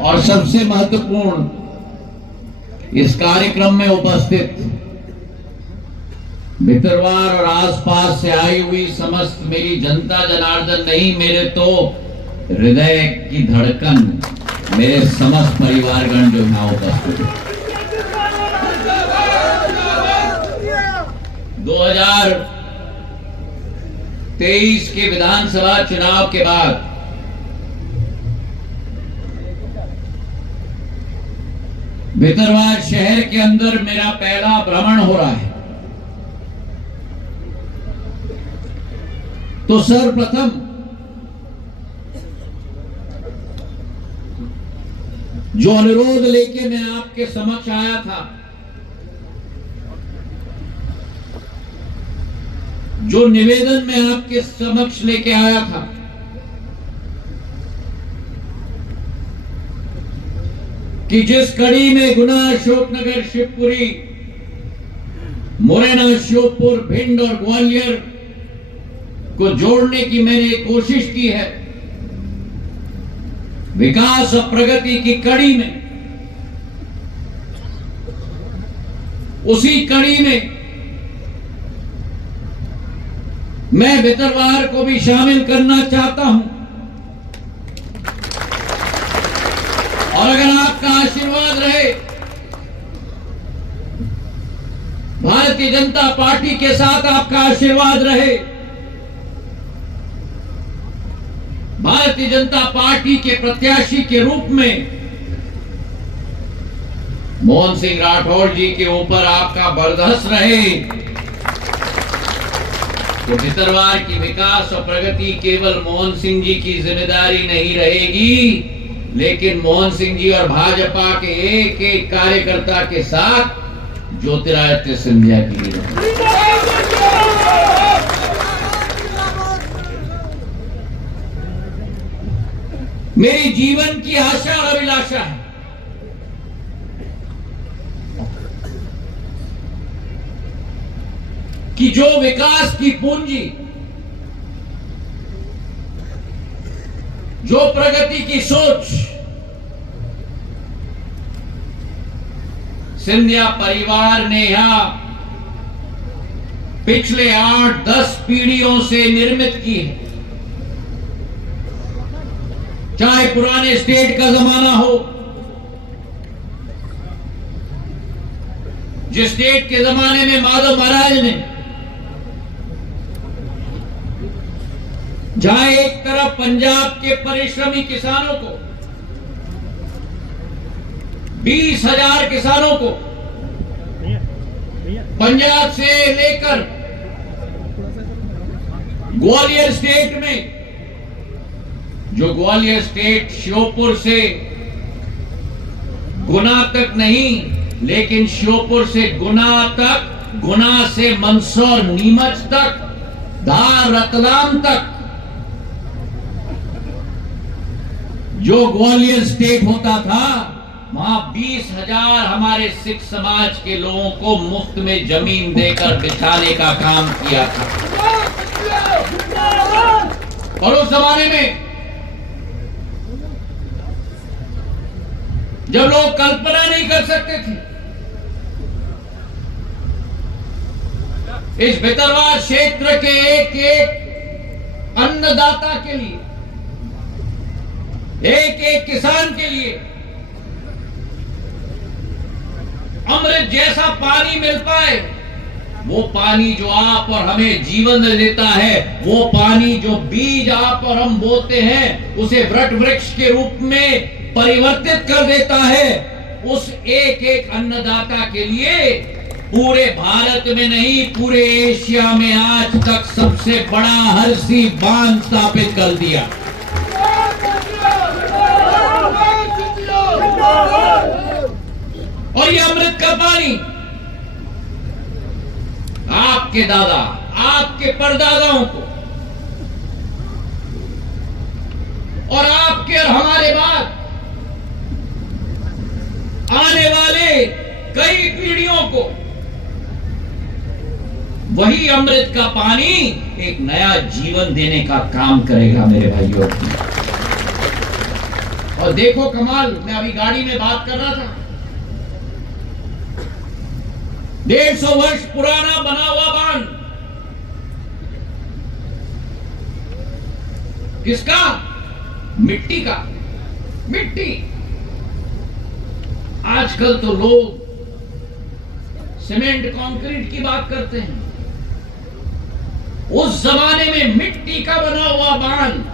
और सबसे महत्वपूर्ण, इस कार्यक्रम में उपस्थित भितरवार और आसपास से आई हुई समस्त मेरी जनता जनार्दन नहीं, मेरे तो हृदय की धड़कन, मेरे समस्त परिवारगण जो यहाँ उपस्थित है। 2023 के विधानसभा चुनाव के बाद भितरवार शहर के अंदर मेरा पहला भ्रमण हो रहा है। तो सर्वप्रथम जो अनुरोध लेके मैं आपके समक्ष आया था, जो निवेदन मैं आपके समक्ष लेके आया था, कि जिस कड़ी में गुना, अशोकनगर, शिवपुरी, मुरैना, श्योपुर, भिंड और ग्वालियर को जोड़ने की मैंने कोशिश की है, विकास और प्रगति की कड़ी में, उसी कड़ी में मैं भितरवार को भी शामिल करना चाहता हूं। और अगर आपका आशीर्वाद रहे, भारतीय जनता पार्टी के साथ आपका आशीर्वाद रहे, भारतीय जनता पार्टी के प्रत्याशी के रूप में मोहन सिंह राठौर जी के ऊपर आपका बरदस्त रहे, तो भितरवार की विकास और प्रगति केवल मोहन सिंह जी की जिम्मेदारी नहीं रहेगी, लेकिन मोहन सिंह जी और भाजपा के एक एक कार्यकर्ता के साथ ज्योतिरादित्य सिंधिया की भी रहेगी। मेरी जीवन की आशा और अभिलाषा है कि जो विकास की पूंजी, जो प्रगति की सोच सिंधिया परिवार ने यहां पिछले 8-10 पीढ़ियों से निर्मित की है, चाहे पुराने स्टेट का जमाना हो, जिस स्टेट के जमाने में माधव महाराज ने, जहां एक तरफ पंजाब के परिश्रमी किसानों को, 20,000 किसानों को पंजाब से लेकर ग्वालियर स्टेट में, जो ग्वालियर स्टेट श्योपुर से गुना तक नहीं, लेकिन श्योपुर से गुना तक, गुना से मंदसौर, नीमच तक, धार, रतलाम तक, जो ग्वालियर स्टेट होता था, वहां 20,000 हमारे सिख समाज के लोगों को मुफ्त में जमीन देकर बिछाने का काम किया था। और उस जमाने में जब लोग कल्पना नहीं कर सकते थे, इस भितरवार क्षेत्र के एक एक अन्नदाता के लिए, एक एक किसान के लिए अमृत जैसा पानी मिल पाए, वो पानी जो आप और हमें जीवन देता है, वो पानी जो बीज आप और हम बोते हैं, उसे वट वृक्ष के रूप में परिवर्तित कर देता है, उस एक एक अन्नदाता के लिए पूरे भारत में नहीं, पूरे एशिया में आज तक सबसे बड़ा हरसी बांध स्थापित कर दिया। और ये अमृत का पानी आपके दादा, आपके परदादाओं को और आपके और हमारे बाद आने वाले कई पीढ़ियों को वही अमृत का पानी एक नया जीवन देने का काम करेगा मेरे भाइयों। और देखो कमाल, मैं अभी गाड़ी में बात कर रहा था, 150 वर्ष पुराना बना हुआ बांध, किसका? मिट्टी का। मिट्टी। आजकल तो लोग सीमेंट कंक्रीट की बात करते हैं, उस जमाने में मिट्टी का बना हुआ बांध,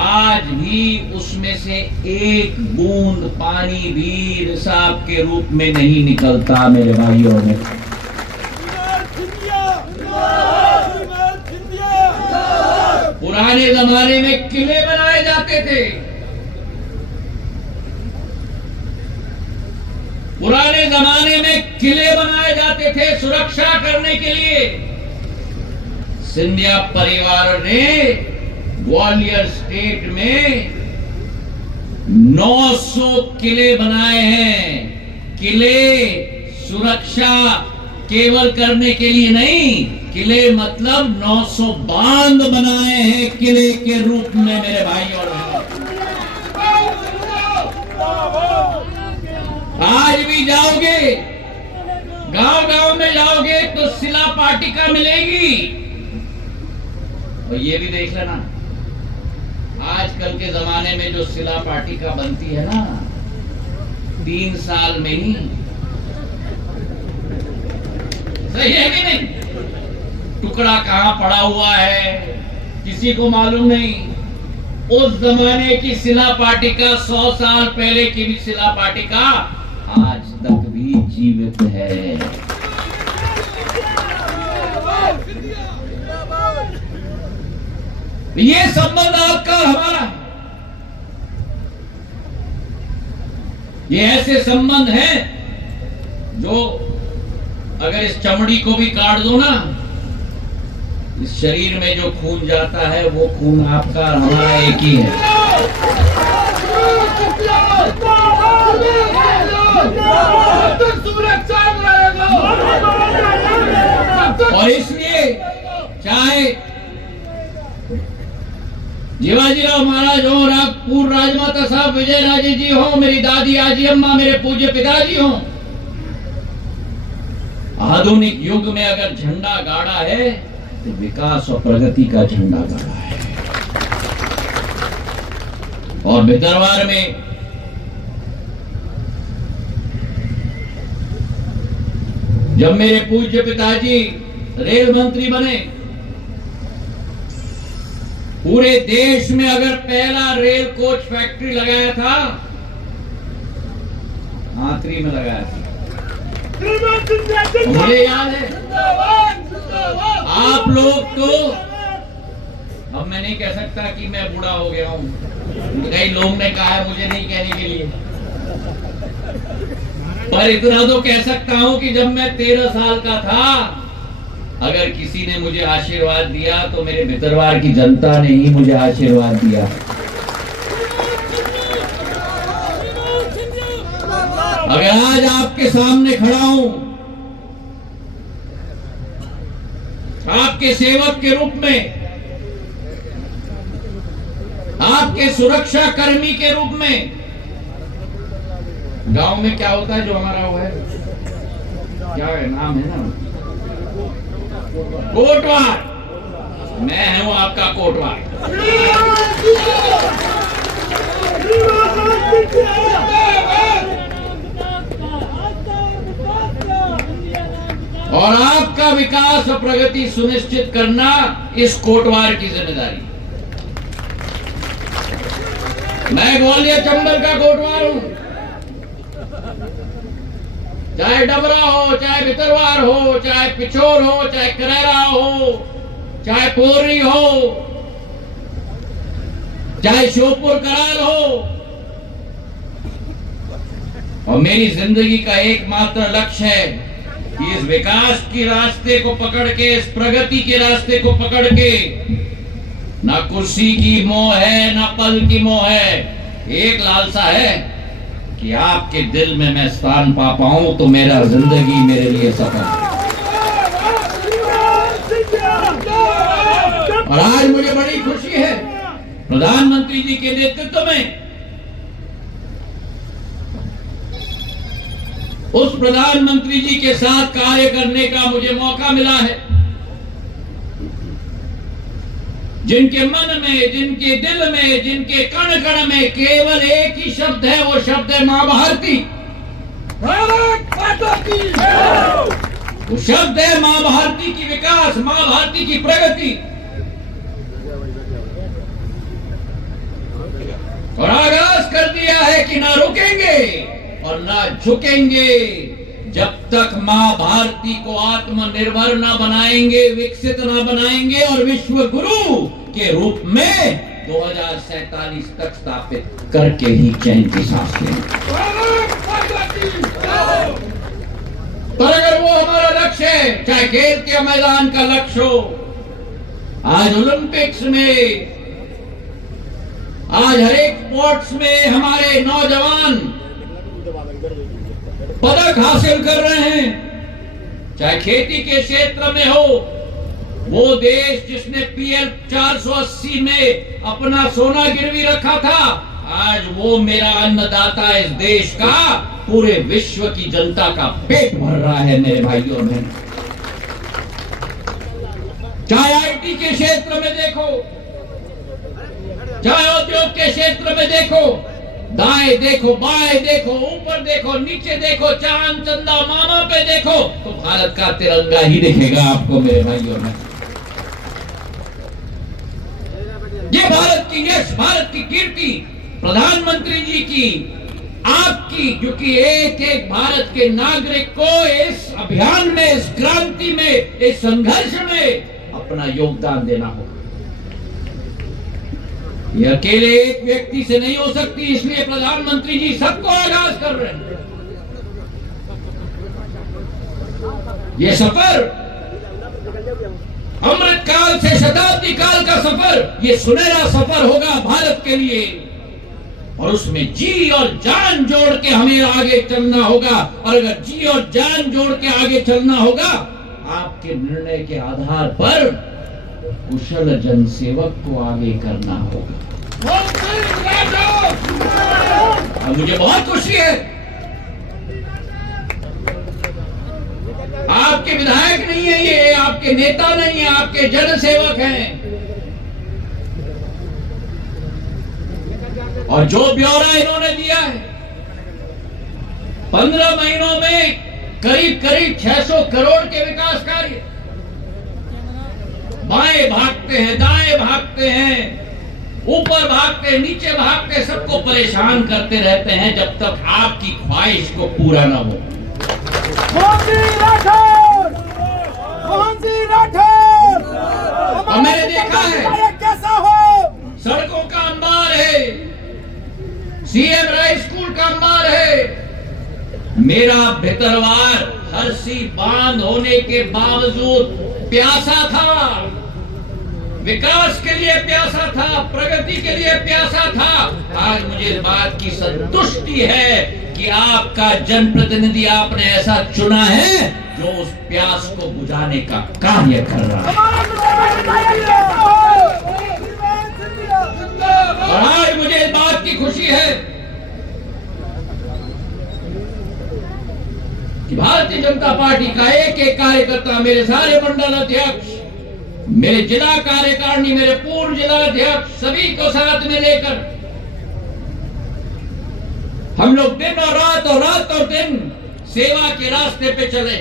आज भी उसमें से एक बूंद पानी भी रिसाव के रूप में नहीं निकलता मेरे भाइयों ने। पुराने जमाने में किले बनाए जाते थे, पुराने जमाने में किले बनाए जाते थे सुरक्षा करने के लिए। सिंधिया परिवार ने ग्वालियर स्टेट में 900 किले बनाए हैं। किले सुरक्षा केवल करने के लिए नहीं, किले मतलब 900 बांध बनाए हैं किले के रूप में मेरे भाई और बहनों। आज भी जाओगे, गांव गांव में जाओगे तो शिला पाटिका मिलेगी। और ये भी देख लेना, आजकल के जमाने में जो शिला पाटिका बनती है ना, 3 साल में ही, सही है कि नहीं? टुकड़ा कहां पड़ा हुआ है किसी को मालूम नहीं। उस जमाने की शिला पाटिका, 100 साल पहले की भी शिला पाटिका आज तक भी जीवित है। ये संबंध आपका हमारा, ये ऐसे संबंध हैं जो अगर इस चमड़ी को भी काट दो ना, इस शरीर में जो खून जाता है वो खून आपका और हमारा एक ही है। और इसलिए चाहे जीवाजीराव महाराज हो, पूर्व राजमाता साहब विजय राजे जी हो, मेरी दादी आजी अम्मा, मेरे पूज्य पिताजी हो, आधुनिक युग में अगर झंडा गाड़ा है तो विकास और प्रगति का झंडा गाड़ा है। और भितरवार में जब मेरे पूज्य पिताजी रेल मंत्री बने, पूरे देश में अगर पहला रेल कोच फैक्ट्री लगाया था, आखिरी में लगाया था। मुझे याद है, आप लोग तो, अब मैं नहीं कह सकता कि मैं बूढ़ा हो गया हूं, कई लोग ने कहा है, मुझे नहीं कहने के लिए, पर इतना तो कह सकता हूं कि जब मैं 13 साल का था, अगर किसी ने मुझे आशीर्वाद दिया तो मेरे भितरवार की जनता ने ही मुझे आशीर्वाद दिया। अगर आज आपके सामने खड़ा हूं, आपके सेवक के रूप में, आपके सुरक्षा कर्मी के रूप में, गांव में क्या होता है जो हमारा वो है, क्या है नाम है ना, कोटवार, मैं हूं आपका कोटवार। और आपका विकास और प्रगति सुनिश्चित करना इस कोटवार की जिम्मेदारी। मैं ग्वालियर चंबल का कोटवार हूं, चाहे डबरा हो, चाहे भितरवार हो, चाहे पिछोर हो, चाहे करेरा हो, चाहे पोरी हो, चाहे श्योपुर कराल हो। और मेरी जिंदगी का एकमात्र लक्ष्य है कि इस विकास के रास्ते को पकड़ के, इस प्रगति के रास्ते को पकड़ के, ना कुर्सी की मोह है, ना पद की मोह है, एक लालसा है कि आपके दिल में मैं स्थान पा पाऊं तो मेरा जिंदगी मेरे लिए सफल है। और आज मुझे बड़ी खुशी है प्रधानमंत्री जी के नेतृत्व में उस प्रधानमंत्री जी के साथ कार्य करने का मुझे मौका मिला है, जिनके मन में, जिनके दिल में, जिनके कण कण में केवल एक ही शब्द है, वो शब्द है मां भारती। वो शब्द है मां भारती की विकास, मां भारती की प्रगति। और आगाज कर दिया है कि ना रुकेंगे और ना झुकेंगे जब तक मां भारती को आत्मनिर्भर ना बनाएंगे, विकसित ना बनाएंगे और विश्व गुरु के रूप में 2047 तक स्थापित करके ही चैन की सांस लेंगे। पर अगर वो हमारा लक्ष्य है, चाहे खेल के मैदान का लक्ष्य हो, आज ओलंपिक्स में, आज हर एक स्पोर्ट्स में हमारे नौजवान पदक हासिल कर रहे हैं, चाहे खेती के क्षेत्र में हो, वो देश जिसने PL 480 में अपना सोना गिरवी रखा था, आज वो मेरा अन्नदाता इस देश का पूरे विश्व की जनता का पेट भर रहा है मेरे भाइयों में। चाहे IT के क्षेत्र में देखो, चाहे उद्योग के क्षेत्र में देखो, दाएं देखो, बाएं देखो, ऊपर देखो, नीचे देखो, चांद चंदा मामा पे देखो, तो भारत का तिरंगा ही दिखेगा आपको मेरे भाइयों में। ये भारत की यश, भारत की कीर्ति, प्रधानमंत्री जी की, आपकी, क्योंकि एक एक भारत के नागरिक को इस अभियान में, इस क्रांति में, इस संघर्ष में अपना योगदान देना होगा। ये अकेले एक व्यक्ति से नहीं हो सकती, इसलिए प्रधानमंत्री जी सबको आगाज कर रहे हैं। ये सफर अमृत काल से शताब्दी काल का सफर, ये सुनहरा सफर होगा भारत के लिए, और उसमें जी और जान जोड़ के हमें आगे चलना होगा। और अगर जी और जान जोड़ के आगे चलना होगा, आपके निर्णय के आधार पर कुशल जनसेवक को आगे करना होगा। और मुझे बहुत खुशी है, आपके विधायक नहीं है ये, आपके नेता नहीं है, आपके जनसेवक हैं। और जो ब्यौरा इन्होंने दिया है, 15 महीनों में करीब करीब 600 करोड़ के विकास कार्य, बाएं भागते हैं, दाएं भागते हैं, ऊपर भागते, नीचे भागते, सबको परेशान करते रहते हैं जब तक आपकी ख्वाहिश को पूरा ना हो। और मैंने देखा है कैसा हो, सड़कों का अंबार है, CM राइस स्कूल का अंबार है। मेरा भितरवार हरसी बांध होने के बावजूद प्यासा था, विकास के लिए प्यासा था, प्रगति के लिए प्यासा था। आज मुझे इस बात की संतुष्टि है कि आपका जनप्रतिनिधि आपने ऐसा चुना है जो उस प्यास को बुझाने का कार्य कर रहा है। और आज मुझे इस बात की खुशी है कि भारतीय जनता पार्टी का एक एक कार्यकर्ता, मेरे सारे मंडल अध्यक्ष, मेरे जिला कार्यकारिणी, मेरे पूर्व जिला अध्यक्ष, सभी को साथ में लेकर हम लोग दिन और रात और दिन सेवा के रास्ते पे चले।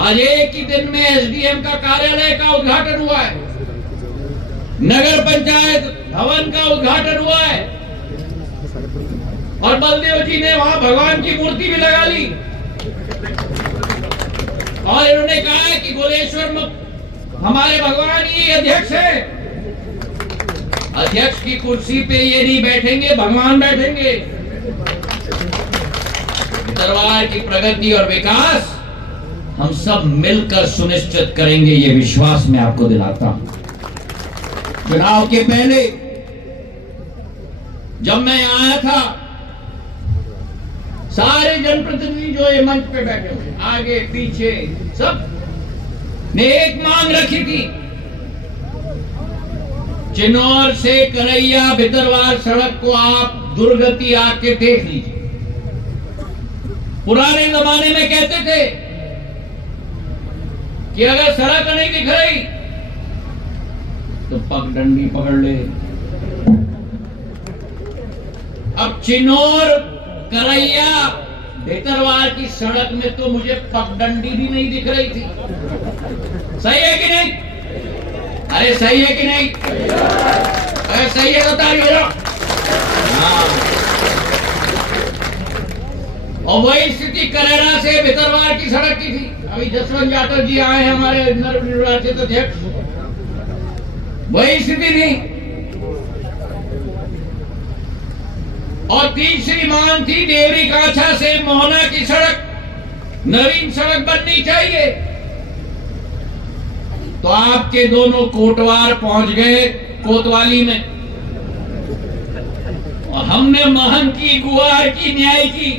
आज एक ही दिन में SDM का कार्यालय का उद्घाटन हुआ है, नगर पंचायत भवन का उद्घाटन हुआ है, और बलदेव जी ने वहां भगवान की मूर्ति भी लगा ली। और इन्होंने कहा है कि गोलेश्वर में हमारे भगवान ही अध्यक्ष है, अध्यक्ष की कुर्सी पे ये नहीं बैठेंगे, भगवान बैठेंगे। दरबार की प्रगति और विकास हम सब मिलकर सुनिश्चित करेंगे, ये विश्वास मैं आपको दिलाता हूं। चुनाव के पहले जब मैं आया था, सारे जनप्रतिनिधि जो ये मंच पे बैठे हुए, आगे पीछे सब ने एक मांग रखी थी चिन्नौर से करैया भितरवार सड़क को आप दुर्गति आके देख लीजिए। पुराने जमाने में कहते थे कि अगर सड़क नहीं दिख रही तो पगडंडी पकड़ ले। अब चिन्नौर करैया भितरवार की सड़क में तो मुझे पगडंडी भी नहीं दिख रही थी। सही है कि नहीं? अरे सही है कि नहीं? अरे सही है तो ताली बजाओ। हाँ। और वही स्थिति करेरा से भितरवार की सड़क की थी। अभी जसवंत जाटव जी आए हैं हमारे निर्वाचित अध्यक्ष, वही स्थिति थी। और तीसरी मांग थी देवरी काछा से मोहना की सड़क, नवीन सड़क बननी चाहिए। तो आपके दोनों कोटवार पहुंच गए कोतवाली में, और हमने महन की, गुहार की, न्याय की।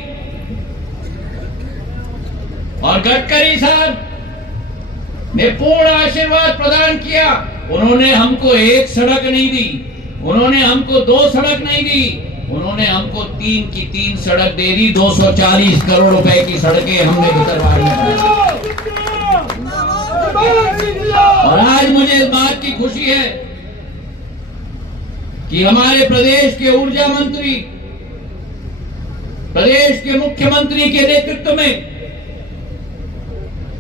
और गडकरी साहब ने पूर्ण आशीर्वाद प्रदान किया। उन्होंने हमको एक सड़क नहीं दी, उन्होंने हमको 2 सड़क नहीं दी, उन्होंने हमको 3 की 3 सड़क दे दी। 240 करोड़ रुपए की सड़कें हमने भितरवार में बनाई। और आज मुझे इस बात की खुशी है कि हमारे प्रदेश के ऊर्जा मंत्री, प्रदेश के मुख्यमंत्री के नेतृत्व में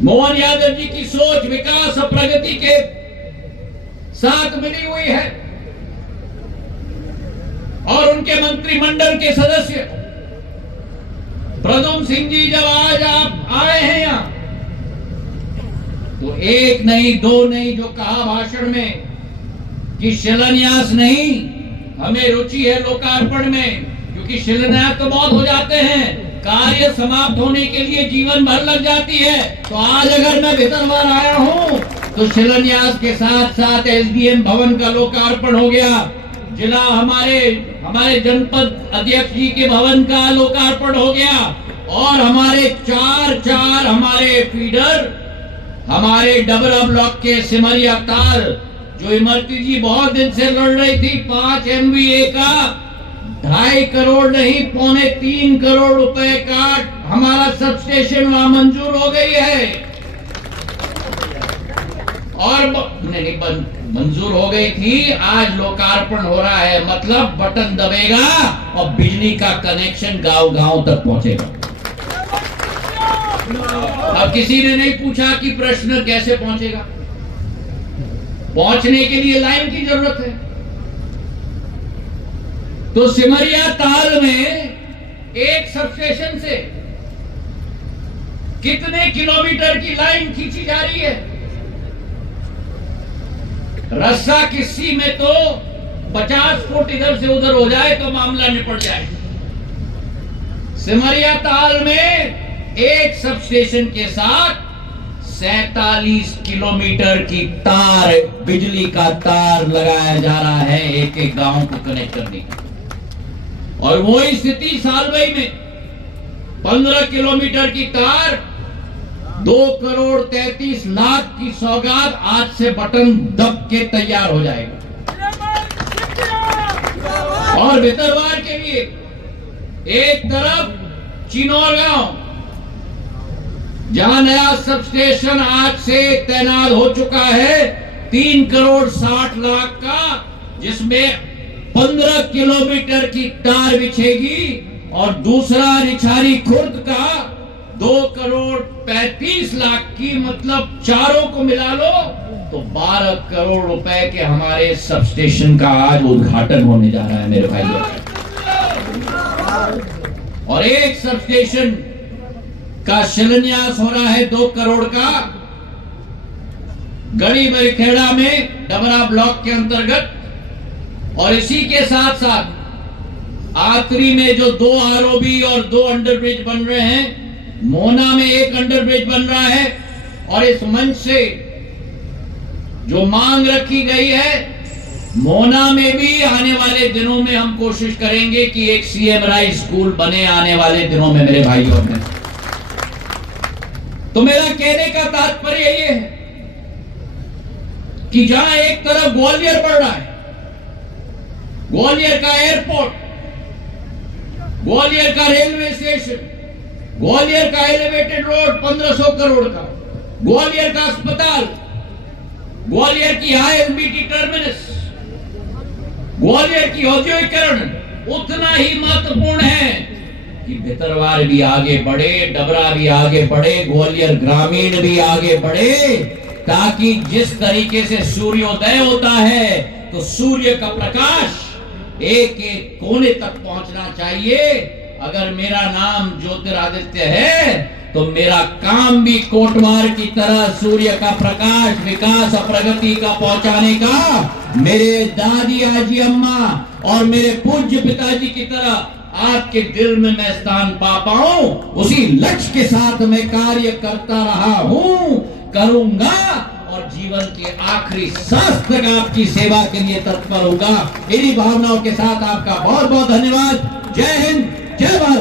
मोहन यादव जी की सोच विकास और प्रगति के साथ मिली हुई है। और उनके मंत्रिमंडल के सदस्य प्रद्युम्न सिंह जी जब आज आप आए हैं यहां, तो 1 नहीं 2 नहीं जो कहा भाषण में कि शिलान्यास नहीं, हमें रुचि है लोकार्पण में, क्योंकि शिलान्यास तो बहुत हो जाते हैं, कार्य समाप्त होने के लिए जीवन भर लग जाती है। तो आज अगर मैं भितरवार आया हूं तो शिलान्यास के साथ साथ एसडीएम भवन का लोकार्पण हो गया, जिला हमारे जनपद अध्यक्ष जी के भवन का लोकार्पण हो गया, और हमारे 4 हमारे फीडर, हमारे डबरा ब्लॉक के सिमरिया ताल, जो इमरती जी बहुत दिन से लड़ रही थी, 5 MVA का 2.5 करोड़ नहीं 2.25 करोड़ रुपए का हमारा सबस्टेशन वहां मंजूर हो गई है। और नहीं मंजूर हो गई थी, आज लोकार्पण हो रहा है। मतलब बटन दबेगा और बिजली का कनेक्शन गांव-गांव तक पहुंचेगा। अब किसी ने नहीं पूछा कि प्रश्न कैसे पहुंचेगा। पहुंचने के लिए लाइन की जरूरत है। तो सिमरिया ताल में एक सबस्टेशन से कितने किलोमीटर की लाइन खींची जा रही है? रस्सा किस्सी में तो 50 फुट इधर से उधर हो जाए तो मामला निपट जाए। सिमरिया ताल में एक सबस्टेशन के साथ 47 किलोमीटर की तार, बिजली का तार लगाया जा रहा है एक गांव को कनेक्ट करने की। और वही स्थिति सालवई में 15 किलोमीटर की तार, 2 करोड़ 33 लाख की सौगात, आज से बटन दब के तैयार हो जाएगा। और भितरवार के लिए एक तरफ चिनौर गांव, जहां नया सबस्टेशन आज से तैनात हो चुका है 3 करोड़ 60 लाख का, जिसमें 15 किलोमीटर की तार बिछेगी, और दूसरा निछारी खुर्द का 2 करोड़ 35 लाख की, मतलब चारों को मिला लो तो 12 करोड़ रुपए के हमारे सबस्टेशन का आज उद्घाटन होने जा रहा है मेरे भाइयों। और एक सबस्टेशन का शिलान्यास हो रहा है 2 करोड़ का, गढ़ी बरखेड़ा में डबरा ब्लॉक के अंतर्गत। और इसी के साथ साथ आतरी में जो 2 आरओबी और 2 अंडरब्रिज बन रहे हैं, मोना में एक अंडरब्रिज बन रहा है। और इस मंच से जो मांग रखी गई है, मोना में भी आने वाले दिनों में हम कोशिश करेंगे कि एक सीएम राइज स्कूल बने आने वाले दिनों में मेरे भाइयों में। तो मेरा कहने का तात्पर्य ये है कि जहां एक तरफ ग्वालियर बढ़ रहा है, ग्वालियर का एयरपोर्ट, ग्वालियर का रेलवे स्टेशन, ग्वालियर का एलिवेटेड रोड 1500 करोड़ का, ग्वालियर का अस्पताल, ग्वालियर की ISBT टर्मिनस, ग्वालियर की औद्योगिकरण उतना ही महत्वपूर्ण है कि भितरवार भी आगे बढ़े, डबरा भी आगे बढ़े, ग्वालियर ग्रामीण भी आगे बढ़े, ताकि जिस तरीके से सूर्योदय होता है तो सूर्य का प्रकाश एक एक कोने तक पहुंचना चाहिए। अगर मेरा नाम ज्योतिरादित्य है तो मेरा काम भी कोटवार की तरह सूर्य का प्रकाश, विकास और प्रगति का पहुंचाने का मेरे दादी आजी अम्मा और मेरे पूज्य पिताजी की तरह आपके दिल में मैं स्थान पा पाऊं, उसी लक्ष्य के साथ मैं कार्य करता रहा हूं, करूंगा और जीवन के आखिरी सांस तक आपकी सेवा के लिए तत्पर होगा। इन्हीं भावनाओं के साथ आपका बहुत बहुत धन्यवाद। जय हिंद, जय भारत।